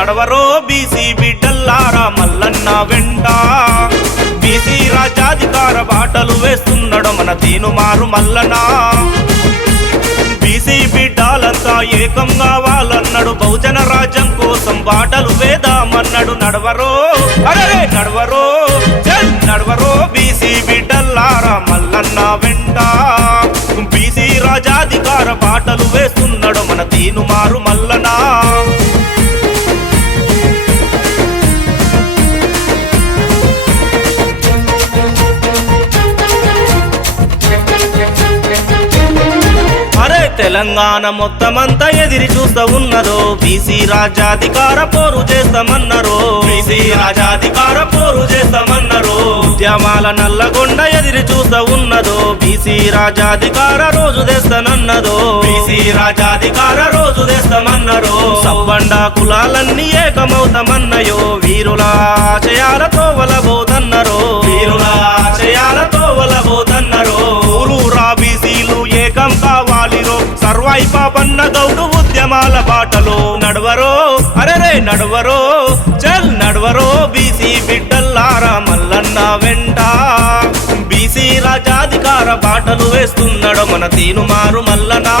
నడవరో BC బిడ్డల్లారా Mallanna వెంట. BC రాజ్యాధికార బాటలు వేస్తున్నాడు మన తీనుమారు మల్లనా బీసీ బిడ్డాలంతా ఏకం కావాలన్నాడు బహుజన రాజ్యం కోసం బాటలు వేదామన్నాడు నడవరో. అరే నడవరో నడవరో బీసీ బిడ్డల్లారా మల్లన్న వెంట. బీసీ రాజాధికార బాటలు వేస్తున్నాడు మన తీనుమారు మల్లనా తెలంగాణ మొత్తమంతా ఎదిరి చూస్తా ఉన్నదో. బీసీ రాజ్యాధికార పోరు చేస్తామన్నారు. బీసీ రాజ్యాధికార పోరు చేస్తామన్నారు. ఉద్యమాల నల్లగొండ ఎదిరి చూస్తా ఉన్నదో. బీసీ రాజ్యాధికార రోజు తెస్తానన్నదో బీసీ రాజ్యాధికార రోజు తెస్తామన్నారు సబ్బండ కులాలన్నీ ఏకమవుతామన్నయో. పాపన్న గౌడు ఉద్యమాల బాటలో నడవరో అరెరే నడవరో చల్ నడవరో బీసీ బిడ్డల్లారా మల్లన్న వెంట. బీసీ రాజాధికార బాటలు వేస్తున్నాడు మన తీనుమారు మల్లనా